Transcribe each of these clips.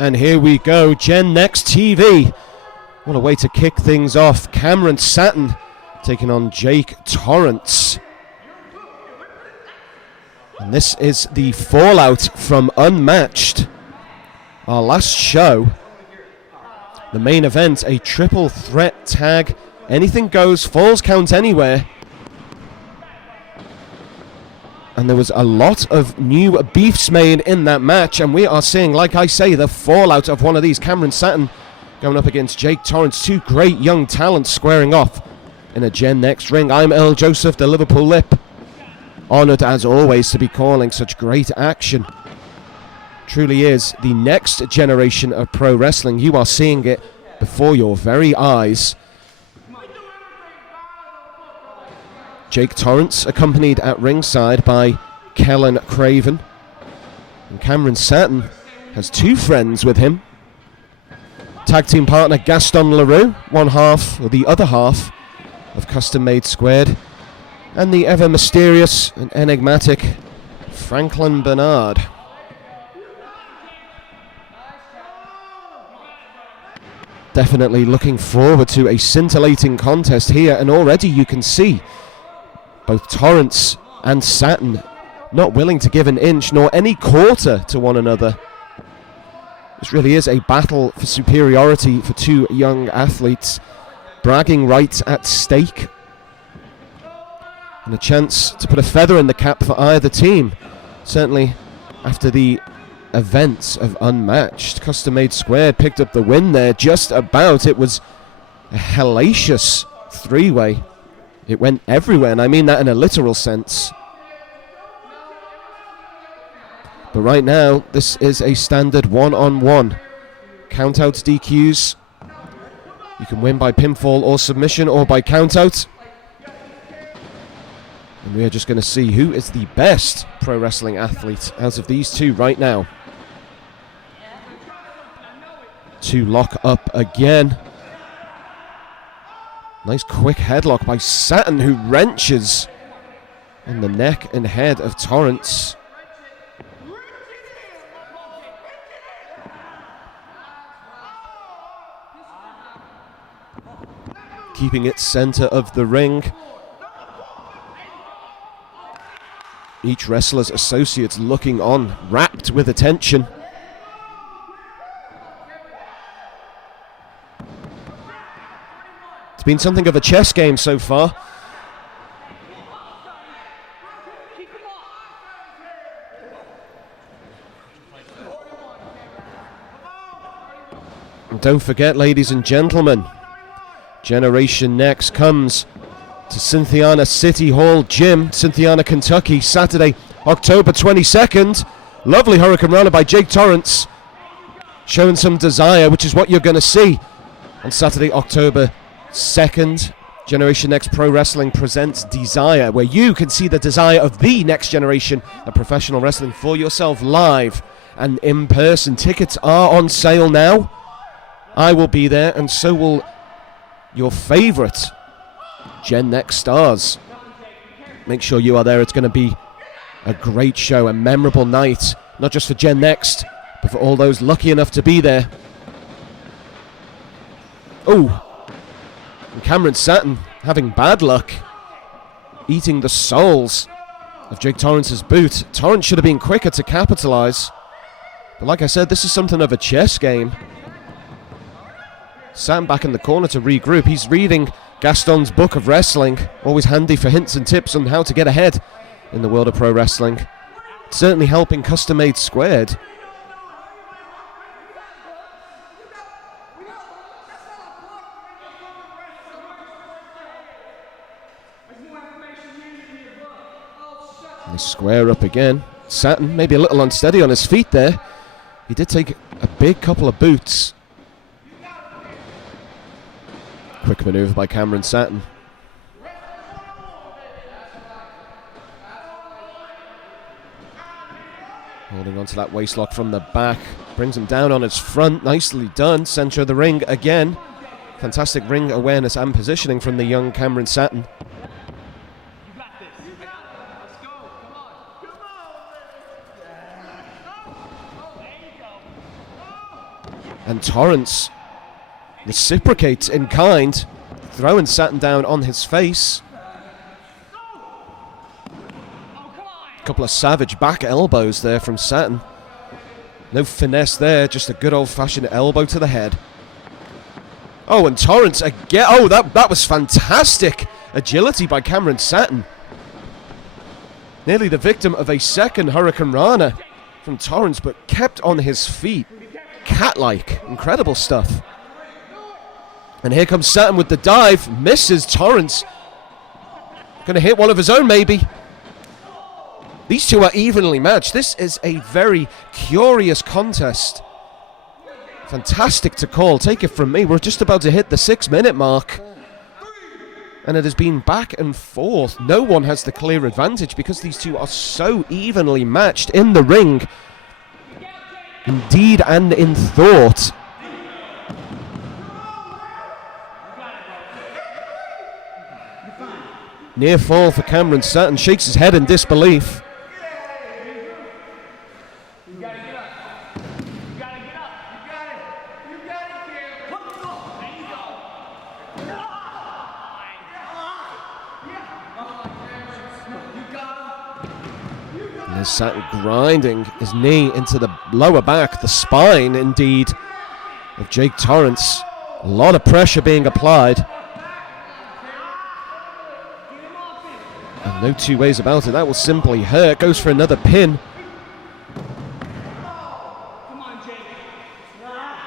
And here we go, Gen Next TV. What a way to kick things off. Cameron Satin taking on Jake Torrance. And this is the fallout from Unmatched. Our last show. The main event, a triple threat tag. Anything goes, falls count anywhere. And there was a lot of new beefs made in that match, and we are seeing, like I say, the fallout of one of these. Cameron Satin going up against Jake Torrance, two great young talents squaring off in a Gen Next ring. I'm Earl Joseph, the Liverpool Lip. Honoured as always to be calling such great action. Truly is the next generation of pro wrestling. You are seeing it before your very eyes. Jake Torrance accompanied at ringside by Kellen Craven. And Cameron Satin has two friends with him. Tag team partner Gaston LaRue, the other half of Custom Made Squared. And the ever mysterious and enigmatic Franklin Bernard. Definitely looking forward to a scintillating contest here, and already you can see both Torrance and Satin not willing to give an inch nor any quarter to one another. This really is a battle for superiority for two young athletes. Bragging rights at stake. And a chance to put a feather in the cap for either team. Certainly after the events of Unmatched. Custom Made Squared picked up the win there just about. It was a hellacious three-way. It went everywhere, and I mean that in a literal sense. But right now, this is a standard one-on-one. Countouts, DQs. You can win by pinfall or submission or by countout. And we are just going to see who is the best pro wrestling athlete out of these two right now. To lock up again. Nice quick headlock by Satin, who wrenches on the neck and head of Torrance. Keeping it center of the ring. Each wrestler's associates looking on, rapt with attention. It's been something of a chess game so far. And don't forget, ladies and gentlemen, Generation Next comes to Cynthiana City Hall Gym, Cynthiana, Kentucky, Saturday, October 22nd. Lovely Hurricane Rana by Jake Torrance, showing some desire, which is what you're going to see on Saturday, October 2nd. Generation Next Pro Wrestling presents Desire, where you can see the desire of the next generation of professional wrestling for yourself live and in person. Tickets are on sale now. I will be there, and so will your favorite Gen Next stars. Make sure you are there. It's going to be a great show, a memorable night, not just for Gen Next, but for all those lucky enough to be there. Oh, and Cameron Satin having bad luck, eating the soles of Jake Torrance's boot. Torrance should have been quicker to capitalize, but like I said, this is something of a chess game. Satin back in the corner to regroup. He's reading Gaston's book of wrestling, always handy for hints and tips on how to get ahead in the world of pro wrestling. Certainly helping Custom Made Squared. And they square up again. Satin maybe a little unsteady on his feet there. He did take a big couple of boots. Quick maneuver by Cameron Satin. Holding onto that waistlock from the back. Brings him down on his front. Nicely done. Center of the ring again. Fantastic ring awareness and positioning from the young Cameron Satin. And Torrance reciprocates in kind, throwing Satin down on his face. A couple of savage back elbows there from Satin. No finesse there, just a good old-fashioned elbow to the head. Oh, and Torrance again. Oh, that was fantastic agility by Cameron Satin. Nearly the victim of a second Hurricane Rana from Torrance, but kept on his feet. Cat-like. Incredible stuff. And here comes Satin with the dive. Misses Torrance. Gonna hit one of his own, maybe. These two are evenly matched. This is a very curious contest. Fantastic to call. Take it from me. We're just about to hit the 6-minute mark. And it has been back and forth. No one has the clear advantage because these two are so evenly matched in the ring. Indeed and in thought. Near fall for Cameron Satin. Shakes his head in disbelief. And Satin grinding his knee into the lower back, the spine indeed, of Jake Torrance. A lot of pressure being applied. And no two ways about it, that will simply hurt. Goes for another pin.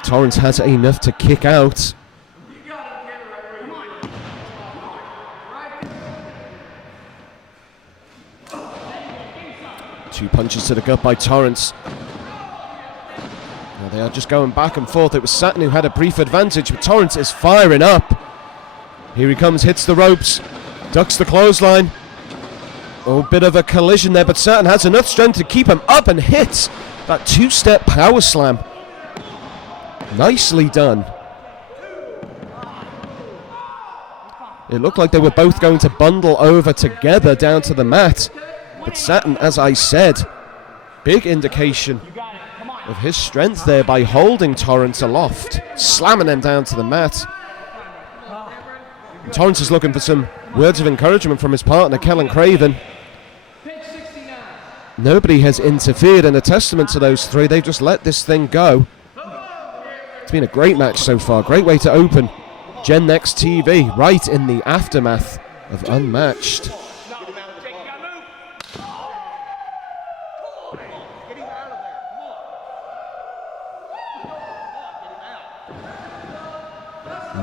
Torrance has enough to kick out. Two punches to the gut by Torrance. Now they are just going back and forth. It was Satin who had a brief advantage, but Torrance is firing up. Here he comes, hits the ropes, ducks the clothesline. Oh, bit of a collision there, but Satin has enough strength to keep him up and hits that two-step power slam. Nicely done. It looked like they were both going to bundle over together down to the mat. But Satin, as I said, big indication of his strength there by holding Torrance aloft, slamming him down to the mat. And Torrance is looking for some words of encouragement from his partner, Kellen Craven. Nobody has interfered, and a testament to those three. They've just let this thing go. It's been a great match so far. Great way to open Gen Next TV, right in the aftermath of Unmatched.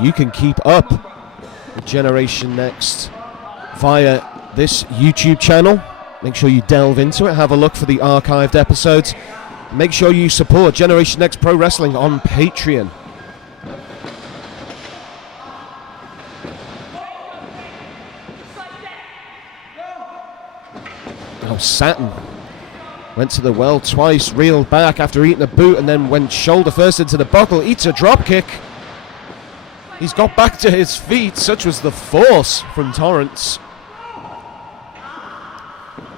You can keep up with Generation Next via this YouTube channel. Make sure you delve into it, have a look for the archived episodes. Make sure you support Generation Next Pro Wrestling on Patreon. Oh, Satin went to the well twice, reeled back after eating a boot, and then went shoulder first into the buckle, eats a drop kick. He's got back to his feet. Such was the force from Torrance.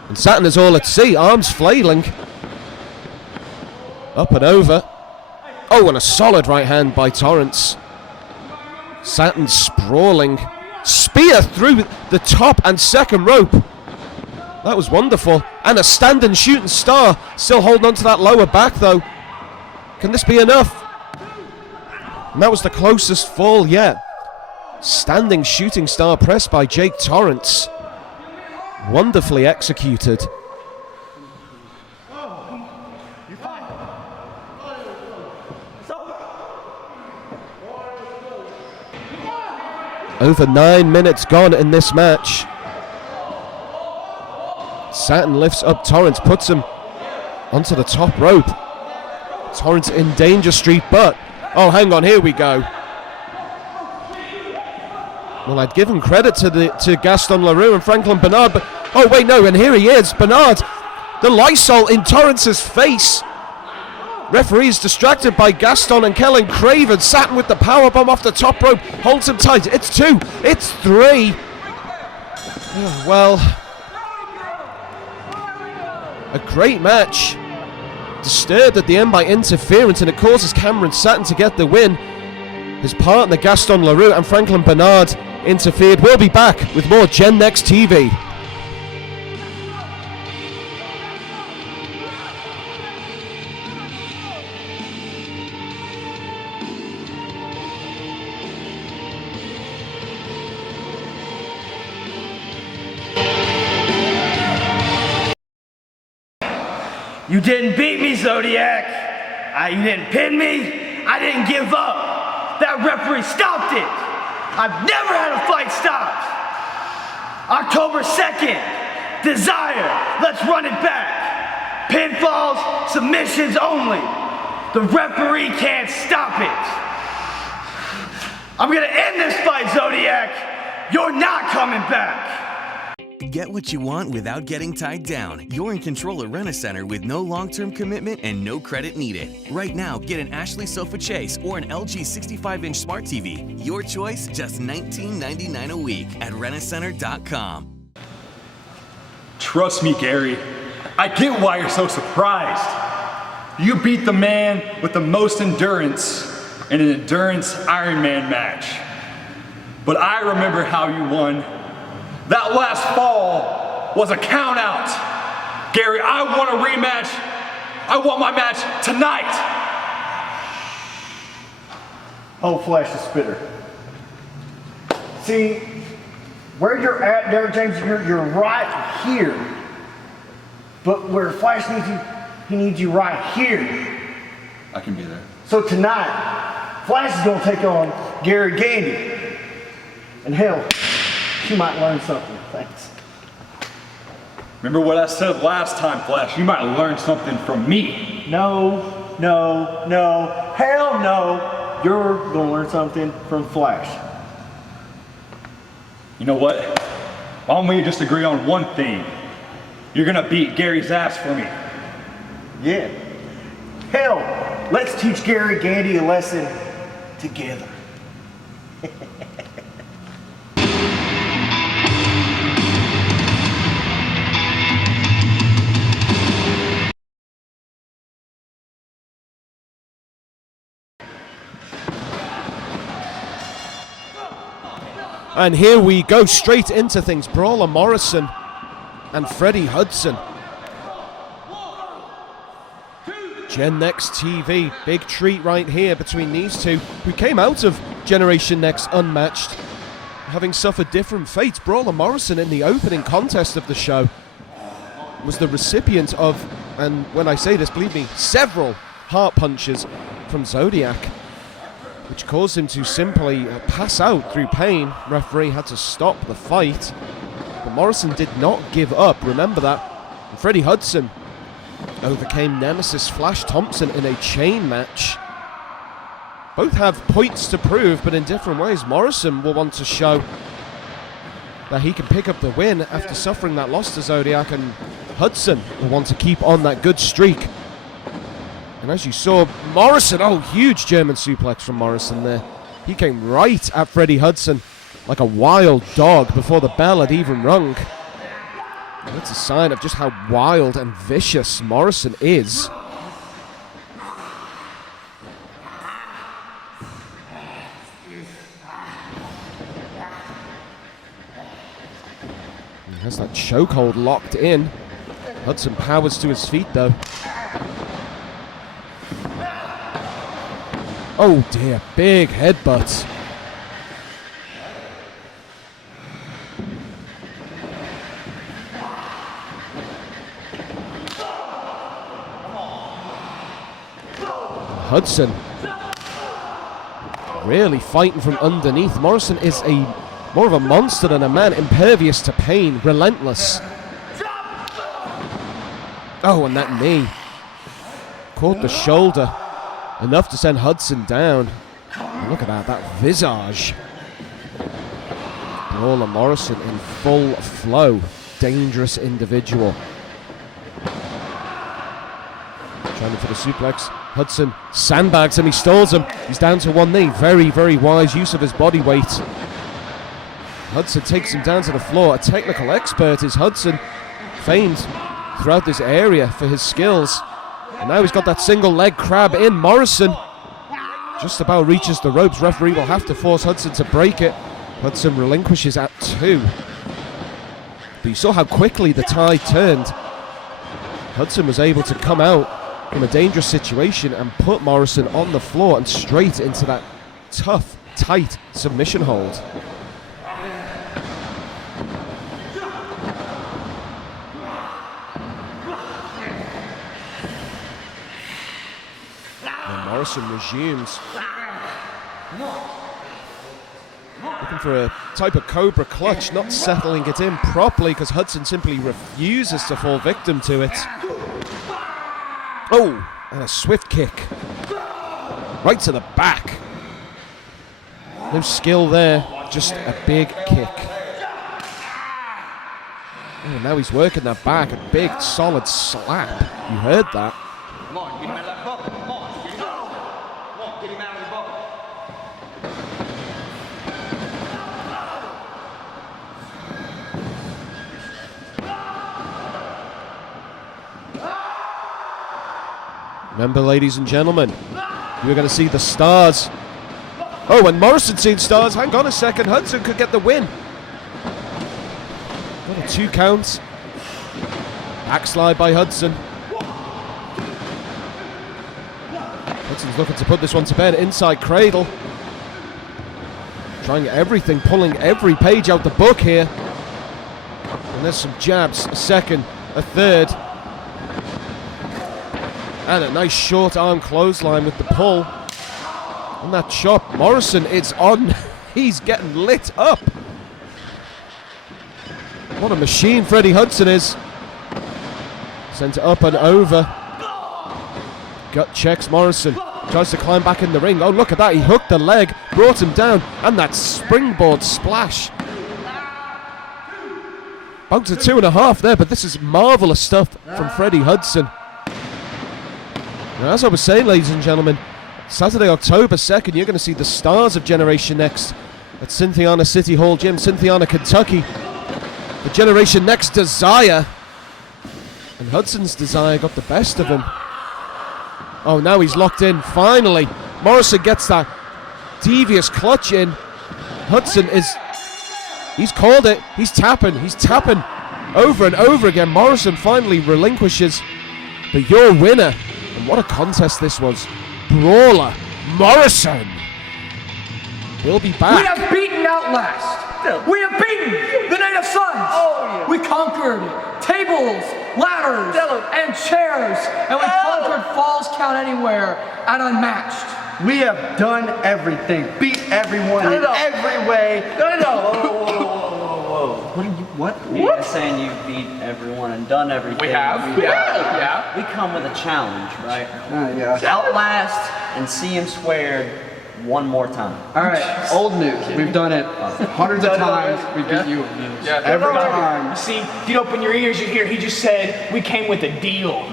And Satin is all at sea, arms flailing. Up and over. Oh, and a solid right hand by Torrance. Satin sprawling. Spear through the top and second rope. That was wonderful. And a standing shooting star. Still holding on to that lower back, though. Can this be enough? And that was the closest fall yet. Standing shooting star press by Jake Torrance. Wonderfully executed. Over 9 minutes gone in this match. Satin lifts up Torrance, puts him onto the top rope. Torrance in danger street, but oh, hang on, here we go. Well, I'd given credit to Gaston Leroux and Franklin Bernard, but oh wait, no, and here he is, Bernard. The Lysol in Torrance's face. Referee is distracted by Gaston and Kellen Craven. Satin with the powerbomb off the top rope, holds him tight. It's 2, it's 3. Well, a great match. disturbed at the end by interference, and it causes Cameron Satin to get the win. His partner Gaston Leroux and Franklin Bernard interfered. We'll be back with more Gen Next TV. You didn't beat me, Zodiac. You didn't pin me. I didn't give up. That referee stopped it. I've never had a fight stopped. October 2nd, Desire. Let's run it back. Pinfalls, submissions only. The referee can't stop it. I'm gonna end this fight, Zodiac. You're not coming back. Get what you want without getting tied down. You're in control at Rent-A-Center with no long-term commitment and no credit needed. Right now, get an Ashley Sofa Chase or an LG 65-inch Smart TV. Your choice, just $19.99 a week at rentacenter.com. Trust me, Gary. I get why you're so surprised. You beat the man with the most endurance in an endurance Ironman match. But I remember how you won. That last fall was a count out. Gary, I want a rematch. I want my match tonight. Oh, Flash the Spitter. See, where you're at there, James, you're right here. But where Flash needs you, he needs you right here. I can be there. So tonight, Flash is gonna take on Gary Gandy. And hell, you might learn something. Thanks. Remember what I said last time, Flash. You might learn something from me. No, no, no. Hell no. You're gonna learn something from Flash. You know what? Why don't we just agree on one thing? You're gonna beat Gary's ass for me. Yeah. Hell, let's teach Gary Gandy a lesson together. And here we go straight into things. Brawler Morrison and Freddie Hudson. Gen Next TV, big treat right here between these two, who came out of Generation Next unmatched, having suffered different fates. Brawler Morrison in the opening contest of the show was the recipient of, and when I say this, believe me, several heart punches from Zodiac, which caused him to simply pass out through pain. Referee had to stop the fight, but Morrison did not give up. Remember that. And Freddie Hudson overcame Nemesis Flash Thompson in a chain match. Both have points to prove, but in different ways. Morrison will want to show that he can pick up the win after suffering that loss to Zodiac, and Hudson will want to keep on that good streak. And as you saw, Morrison, oh, huge German suplex from Morrison there. He came right at Freddie Hudson like a wild dog before the bell had even rung. And that's a sign of just how wild and vicious Morrison is. He has that chokehold locked in. Hudson powers to his feet though. Oh dear, big headbutt. Hudson really fighting from underneath. Morrison is more of a monster than a man, impervious to pain, relentless. Oh, and that knee caught the shoulder. Enough to send Hudson down. And look at that visage. Brawler Morrison in full flow. Dangerous individual. Trying for the suplex. Hudson sandbags him, he stalls him. He's down to one knee. Very, very wise use of his body weight. Hudson takes him down to the floor. A technical expert is Hudson. Famed throughout this area for his skills. And now he's got that single leg crab in. Morrison just about reaches the ropes. Referee will have to force Hudson to break it. Hudson relinquishes at 2. But you saw how quickly the tide turned. Hudson was able to come out from a dangerous situation and put Morrison on the floor and straight into that tough, tight submission hold. And Morrison resumes. Looking for a type of cobra clutch, not settling it in properly because Hudson simply refuses to fall victim to it. Oh, and a swift kick. Right to the back. No skill there, just a big kick. Oh, now he's working that back, a big solid slap. You heard that. Come on, get him out of that bubble. Come on, get him out. Come on, get him out of the bubble. Remember, ladies and gentlemen, you're going to see the stars. Oh, and Morrison seen stars. Hang on a second. Hudson could get the win. Got a 2 count. Backslide by Hudson. Hudson's looking to put this one to bed. Inside cradle. Trying everything, pulling every page out the book here. And there's some jabs. A second, a third. And a nice short arm clothesline with the pull. And that chop, Morrison is on. He's getting lit up. What a machine Freddie Hudson is. Sent it up and over. Gut checks Morrison. Tries to climb back in the ring. Oh, look at that. He hooked the leg, brought him down. And that springboard splash. About to 2.5 there, but this is marvelous stuff from Freddie Hudson. Now, as I was saying, ladies and gentlemen, Saturday, October 2nd, you're going to see the stars of Generation Next at Cynthiana City Hall Gym, Cynthiana, Kentucky. The Generation Next desire. And Hudson's desire got the best of him. Oh, now he's locked in, finally. Morrison gets that devious clutch in. Hudson is... He's called it. He's tapping over and over again. Morrison finally relinquishes. But your winner, and what a contest this was, Brawler, Morrison. He'll be back. We have beaten Outlast. We have beaten the Native Sons. Oh, yeah. We conquered tables, ladders, and chairs. And we conquered Falls Count Anywhere at Unmatched. We have done everything, beat everyone in every way. Whoa. What? You're saying you've beat everyone and done everything. We have. Yeah. We come with a challenge, right? Yeah. Outlast and see him squared one more time. All right. Old news. We've done it hundreds of times. We beat you. Every time. You see, if you'd open your ears, you'd hear he just said, we came with a deal.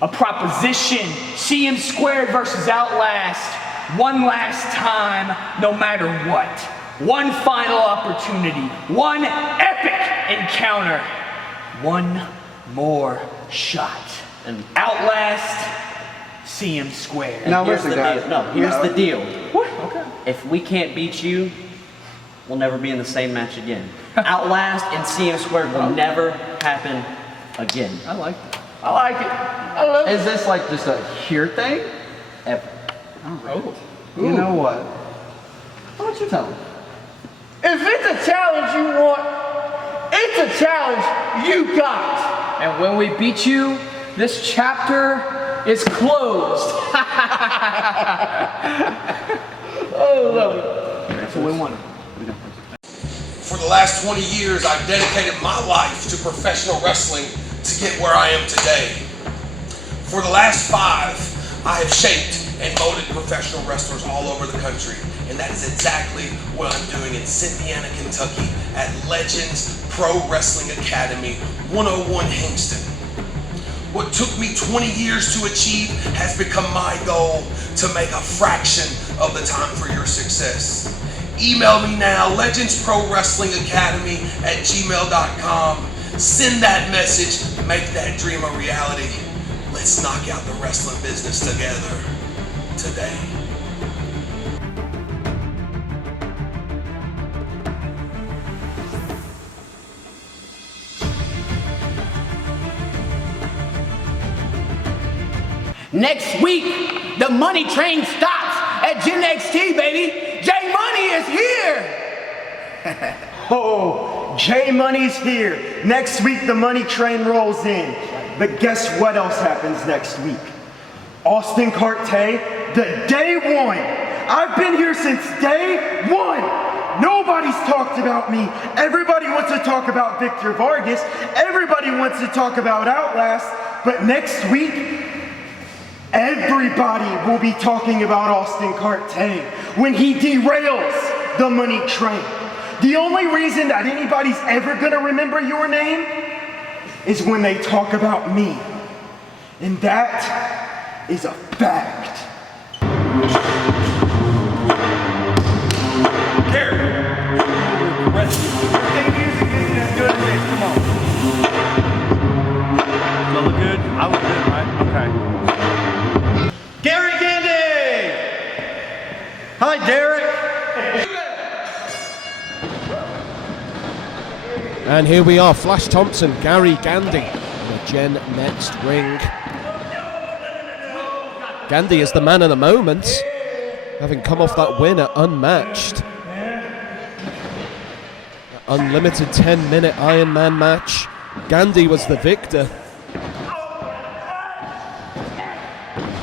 A proposition. CM squared versus Outlast. One last time, no matter what. One final opportunity. One epic encounter. One more shot. And Outlast, CM squared. Now here's listen, the guys. deal. No, here's the deal. What? Okay. If we can't beat you, we'll never be in the same match again. Outlast and CM squared will never happen again. I like I like it. I love it. it. Is this like just a here thing? Ever. Oh. You know what? Why don't you tell him? If it's a challenge you want, it's a challenge you got. And when we beat you, this chapter is closed. Oh, love it. That's what we wanted. For the last 20 years, I've dedicated my life to professional wrestling to get where I am today. For the last 5, I have shaped and molded professional wrestlers all over the country. And that is exactly what I'm doing in Cynthiana, Kentucky at Legends Pro Wrestling Academy, 101 Hingston. What took me 20 years to achieve has become my goal to make a fraction of the time for your success. Email me now, legendsprowrestlingacademy@gmail.com. Send that message, make that dream a reality. Let's knock out the wrestling business together today. Next week, the money train stops at Gym NXT, baby. J Money is here. Oh, J Money's here. Next week, the money train rolls in. But guess what else happens next week? Austin Carte, the day one. I've been here since day one. Nobody's talked about me. Everybody wants to talk about Victor Vargas. Everybody wants to talk about Outlast. But next week, everybody will be talking about Austin Carte when he derails the money train. The only reason that anybody's ever gonna remember your name is when they talk about me. And that is a fact. Look good? I look good, right? Okay. Gary Gandy! Hi, Derek. And here we are, Flash Thompson, Gary Gandy in the Gen Next ring. Gandy is the man of the moment, having come off that win at Unmatched. Unlimited 10-minute Iron Man match. Gandy was the victor.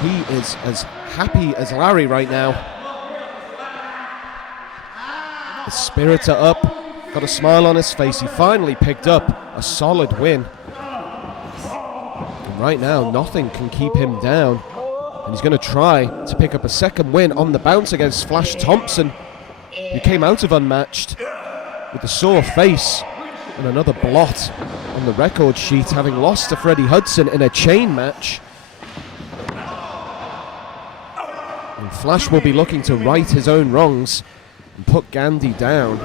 He is as happy as Larry right now. The spirits are up, got a smile on his face. He finally picked up a solid win. And right now, nothing can keep him down. And he's going to try to pick up a second win on the bounce against Flash Thompson, who came out of Unmatched with a sore face and another blot on the record sheet, having lost to Freddie Hudson in a chain match. And Flash will be looking to right his own wrongs and put Gandy down.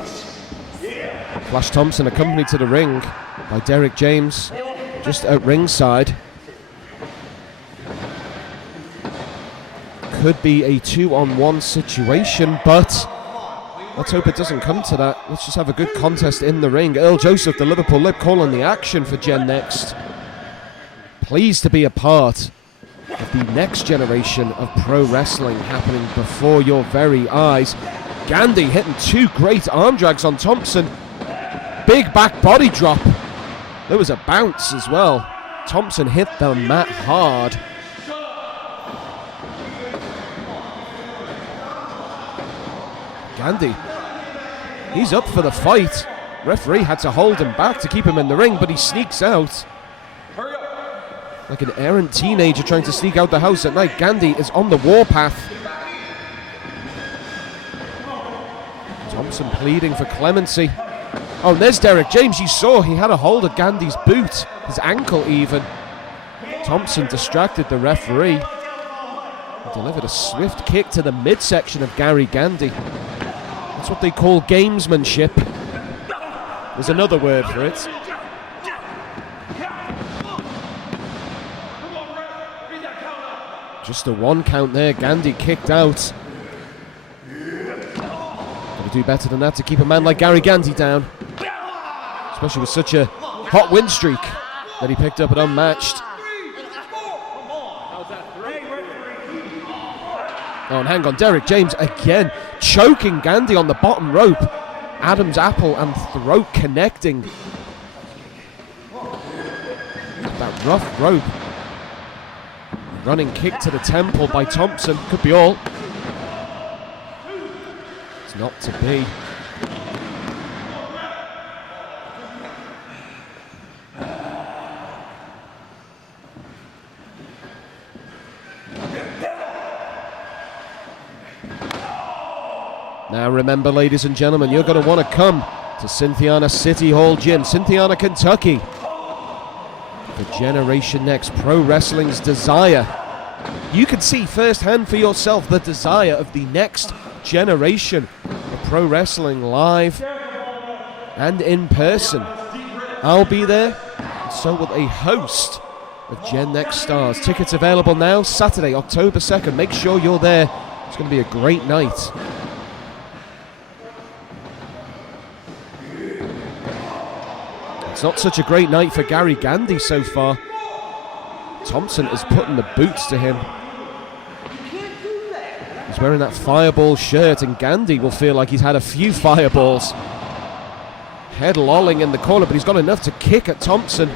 Flash Thompson accompanied to the ring by Derek James, just at ringside. Could be a 2-on-1 situation, but let's hope it doesn't come to that. Let's just have a good contest in the ring. Earl Joseph, the Liverpool Lip, calling the action for Gen Next. Pleased to be a part of the next generation of pro wrestling happening before your very eyes. Gandy hitting two great arm drags on Thompson. Big back body drop. There was a bounce as well. Thompson hit the mat hard. Gandy, he's up for the fight. Referee had to hold him back to keep him in the ring, but he sneaks out. Like an errant teenager trying to sneak out the house at night. Gandy is on the warpath. Thompson pleading for clemency. Oh, and there's Derek James. You saw he had a hold of Gandy's boot, his ankle even. Thompson distracted the referee. He delivered a swift kick to the midsection of Gary Gandy. That's what they call gamesmanship. There's another word for it. Just a one count there. Gandy kicked out. Gotta do better than that to keep a man like Gary Gandy down. Especially with such a hot win streak that he picked up at Unmatched. Oh, and hang on, Derek James again choking Gandy on the bottom rope. Adam's apple and throat connecting. That rough rope. Running kick to the temple by Thompson. Could be all. It's not to be. Now remember, ladies and gentlemen, you're going to want to come to Cynthiana City Hall Gym, Cynthiana, Kentucky, for Generation Next Pro Wrestling's desire. You can see firsthand for yourself the desire of the next generation of pro wrestling live and in person. I'll be there, and so will a host of Gen Next Stars. Tickets available now, Saturday, October 2nd. Make sure you're there. It's going to be a great night. It's not such a great night for Gary Gandy so far. Thompson is putting the boots to him. He's wearing that fireball shirt, and Gandy will feel like he's had a few fireballs. Head lolling in the corner, but he's got enough to kick at Thompson.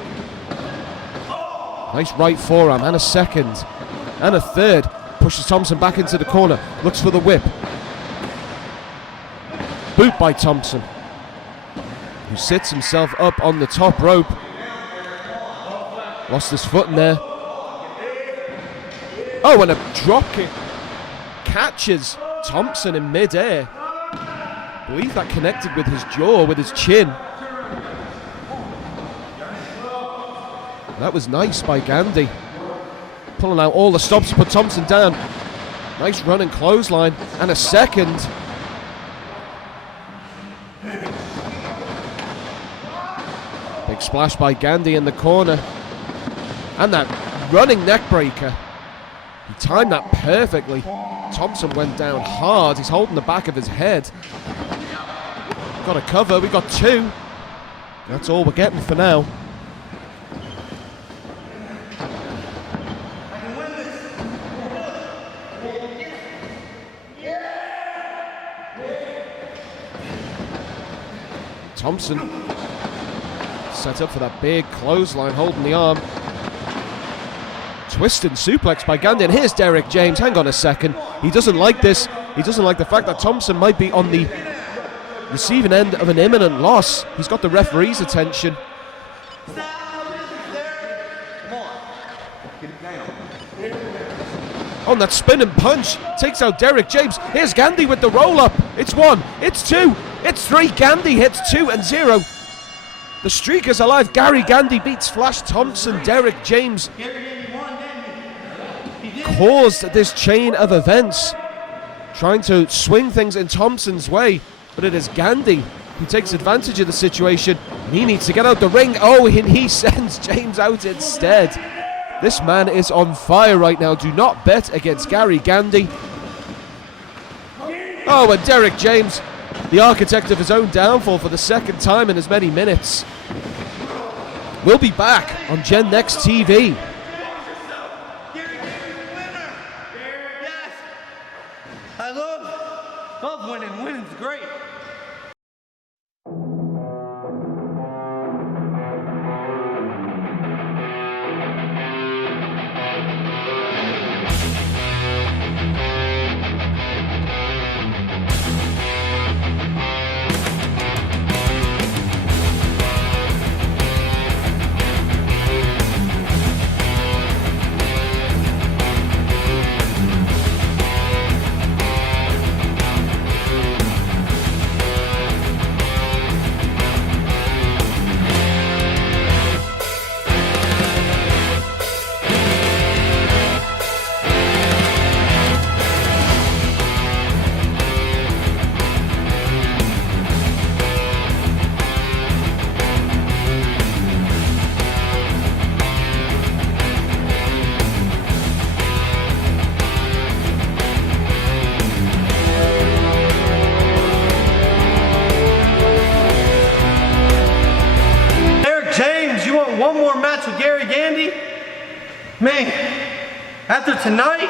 Nice right forearm, and a second, and a third. Pushes Thompson back into the corner, looks for the whip. Boot by Thompson, who sits himself up on the top rope. Lost his foot in there. Oh, and a drop kick. Catches Thompson in mid-air. I believe that connected with his jaw, with his chin. That was nice by Gandy. Pulling out all the stops to put Thompson down. Nice running clothesline. And a second. Big splash by Gandy in the corner. And that running neck breaker. He timed that perfectly. Thompson went down hard. He's holding the back of his head. Got a cover. We got two. That's all we're getting for now. Thompson set up for that big clothesline, holding the arm. Twisted suplex by Gandy, and here's Derek James. Hang on a second. He doesn't like this. He doesn't like the fact that Thompson might be on the receiving end of an imminent loss. He's got the referee's attention. On that spinning punch, takes out Derek James. Here's Gandy with the roll-up. It's one, it's two, it's three. Gandy hits 2 and 0. The streak is alive. Gary Gandy beats Flash Thompson. Derek James caused this chain of events, trying to swing things in Thompson's way, but it is Gandy who takes advantage of the situation. He needs to get out the ring. Oh, and he sends James out instead. This man is on fire right now. Do not bet against Gary Gandy. Oh, and Derek James, the architect of his own downfall for the second time in as many minutes. We'll be back on Gen Next TV. I love winning. Winning's great. One more match with Gary Gandy? Man, after tonight,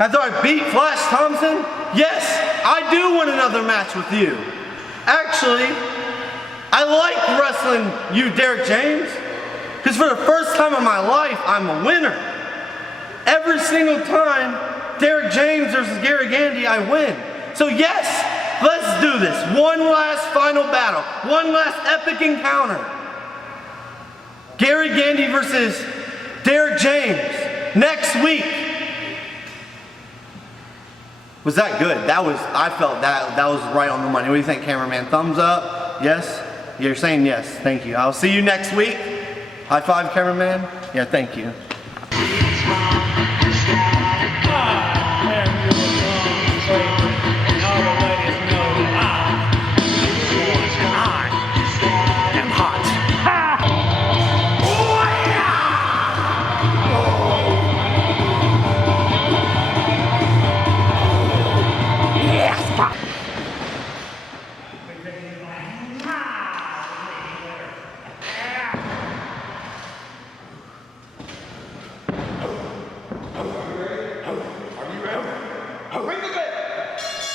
after I beat Flash Thompson, yes, I do want another match with you. Actually, I like wrestling you, Derek James, because for the first time in my life, I'm a winner. Every single time Derek James versus Gary Gandy, I win. So yes, let's do this. One last final battle. One last epic encounter. Gary Gandy versus Derek James next week. Was that good? I felt that was right on the money. What do you think, cameraman? Thumbs up? Yes? You're saying yes. Thank you. I'll see you next week. High five, cameraman. Yeah, thank you.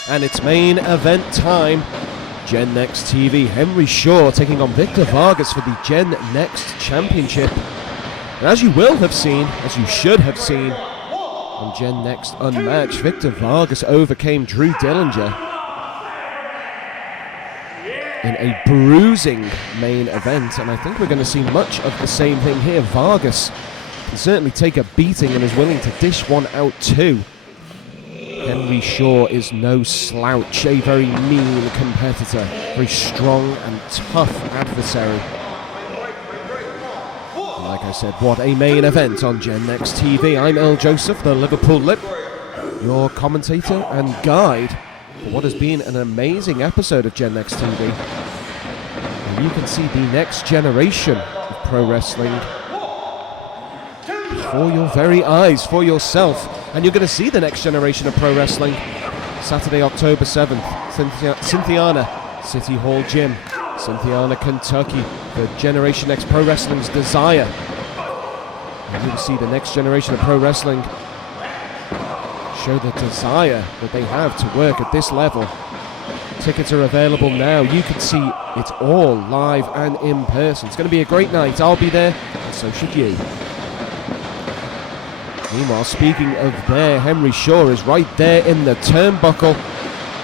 and it's main event time. Gen Next TV, Henry Shaw taking on Victor Vargas for the Gen Next Championship. And as you will have seen, as you should have seen, on Gen Next Unmatched, Victor Vargas overcame Drew Dillinger in a bruising main event, and I think we're going to see much of the same thing here. Vargas can certainly take a beating and is willing to dish one out too. Henry Shaw is no slouch, a very mean competitor, very strong and tough adversary. And like I said, what a main event on Gen Next TV. I'm Earl Joseph, the Liverpool Lip, your commentator and guide for what has been an amazing episode of Gen Next TV. And you can see the next generation of pro wrestling for your very eyes, for yourself. And you're going to see the next generation of pro wrestling Saturday, October 7th, Cynthiana City Hall Gym, Cynthiana, Kentucky, for Generation X Pro Wrestling's Desire. And you'll see the next generation of pro wrestling show the desire that they have to work at this level. Tickets are available now. You can see it all live and in person. It's going to be a great night. I'll be there, and so should you. Meanwhile, speaking of there, Henry Shaw is right there in the turnbuckle.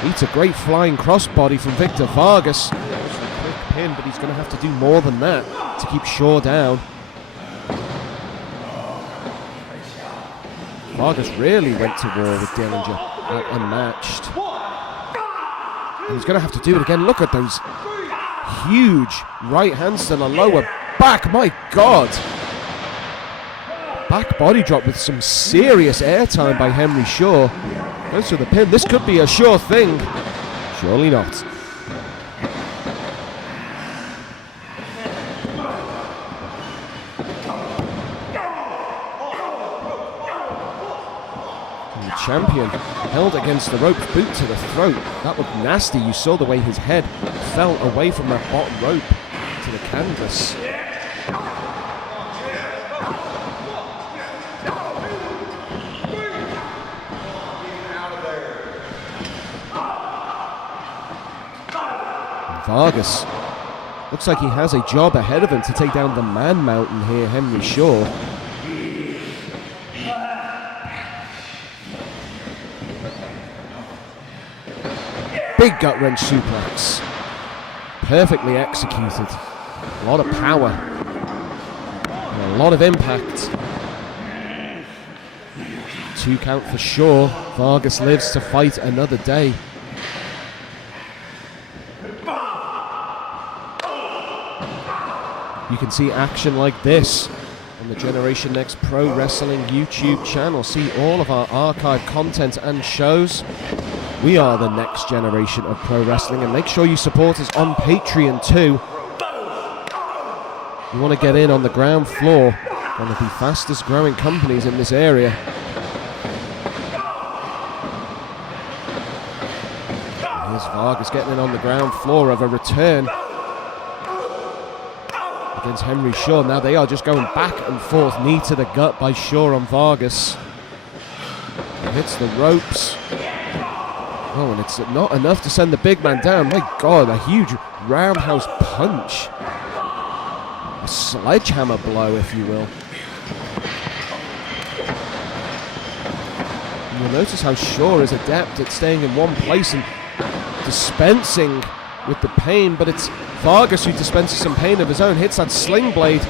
Meets a great flying crossbody from Victor Vargas. It's a quick pin, but he's going to have to do more than that to keep Shaw down. Vargas really went to war with Dillinger at Unmatched. And he's going to have to do it again. Look at those huge right hands to the lower back. My God. Back body drop with some serious airtime by Henry Shaw. Goes for the pin. This could be a sure thing. Surely not. And the champion held against the rope, boot to the throat. That looked nasty. You saw the way his head fell away from that bottom rope to the canvas. Vargas looks like he has a job ahead of him to take down the man mountain here, Henry Shaw. Big gut wrench suplex. Perfectly executed. A lot of power. And a lot of impact. 2 count for Shaw. Vargas lives to fight another day. You can see action like this on the Generation Next Pro Wrestling YouTube channel. See all of our archive content and shows. We are the next generation of pro wrestling, and make sure you support us on Patreon too. You want to get in on the ground floor, one of the fastest growing companies in this area. Here's Vargas getting in on the ground floor of a return against Henry Shaw. Now they are just going back and forth, knee to the gut by Shaw on Vargas. He hits the ropes. Oh, and it's not enough to send the big man down. My God, a huge roundhouse punch. A sledgehammer blow, if you will. And you'll notice how Shaw is adept at staying in one place and dispensing with the pain, but it's Vargas who dispenses some pain of his own, hits that sling blade,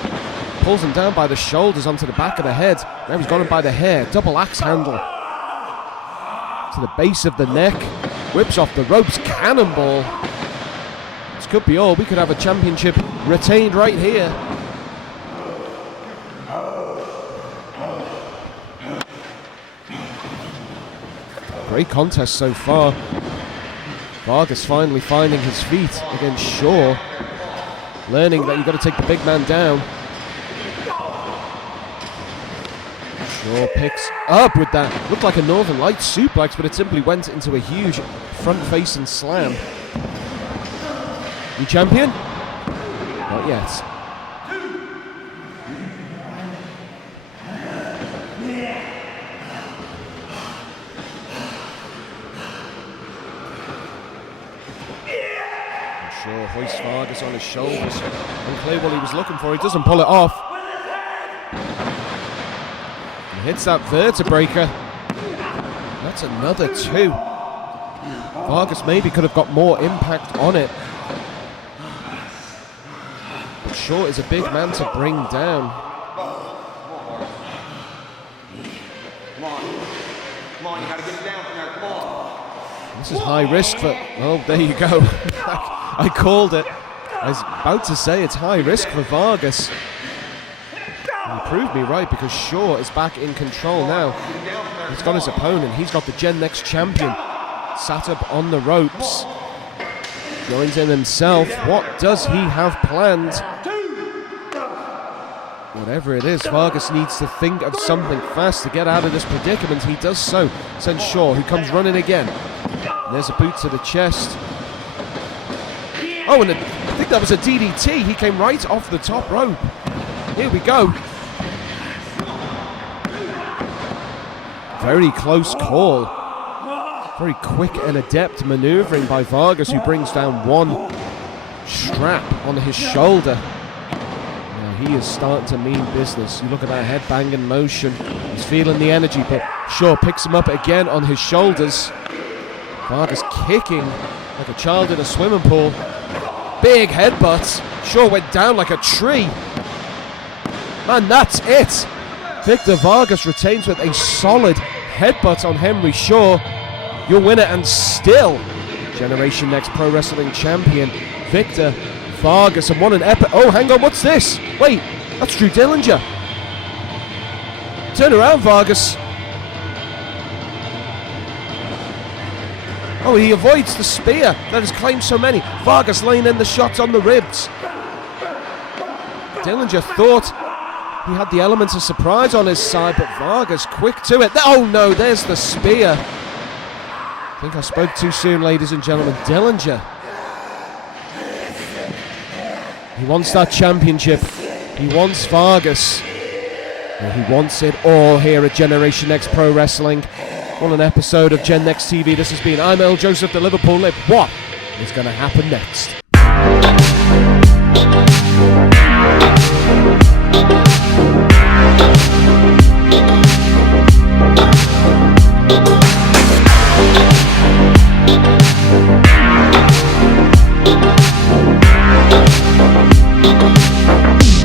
pulls him down by the shoulders onto the back of the head. Now he's got him by the hair, double axe handle to the base of the neck, whips off the ropes, cannonball. This could be all. We could have a championship retained right here. Great contest so far. Vargas finally finding his feet against Shaw, learning that you've got to take the big man down. Shaw picks up with that, looked like a Northern Lights suplex, but it simply went into a huge front-facing slam. You champion? Not yet. hoists Vargas on his shoulders. Unclear what he was looking for. He doesn't pull it off. He hits that vertebraker. That's another 2. Vargas maybe could have got more impact on it. But Short is a big man to bring down. This is high risk for... Oh, there you go. I called it. I was about to say it's high risk for Vargas. He proved me right because Shaw is back in control now. He's got his opponent. He's got the Gen Next champion sat up on the ropes. Joins in himself. What does he have planned? Whatever it is, Vargas needs to think of something fast to get out of this predicament. He does so. Sends Shaw, who comes running again. And there's a boot to the chest. Oh, and I think that was a DDT. He came right off the top rope. Here we go. Very close call. Very quick and adept maneuvering by Vargas, who brings down one strap on his shoulder. Now he is starting to mean business. You look at that headbanging motion. He's feeling the energy, but Shaw picks him up again on his shoulders. Vargas kicking like a child in a swimming pool. Big headbutts. Shaw went down like a tree. And that's it. Victor Vargas retains with a solid headbutt on Henry Shaw. Your winner and still Generation Next Pro Wrestling Champion, Victor Vargas. And what an epic... Oh, hang on, what's this? Wait, that's Drew Dillinger. Turn around, Vargas. Oh, he avoids the spear that has claimed so many. Vargas laying in the shots on the ribs. Dillinger thought he had the elements of surprise on his side, but Vargas quick to it. Oh no, there's the spear. I think I spoke too soon, ladies and gentlemen. Dillinger. He wants that championship. He wants Vargas. And he wants it all here at Generation Next Pro Wrestling. On an episode of Gen Next TV this has been. I'm Earl Joseph, the Liverpool Lip. What is going to happen next?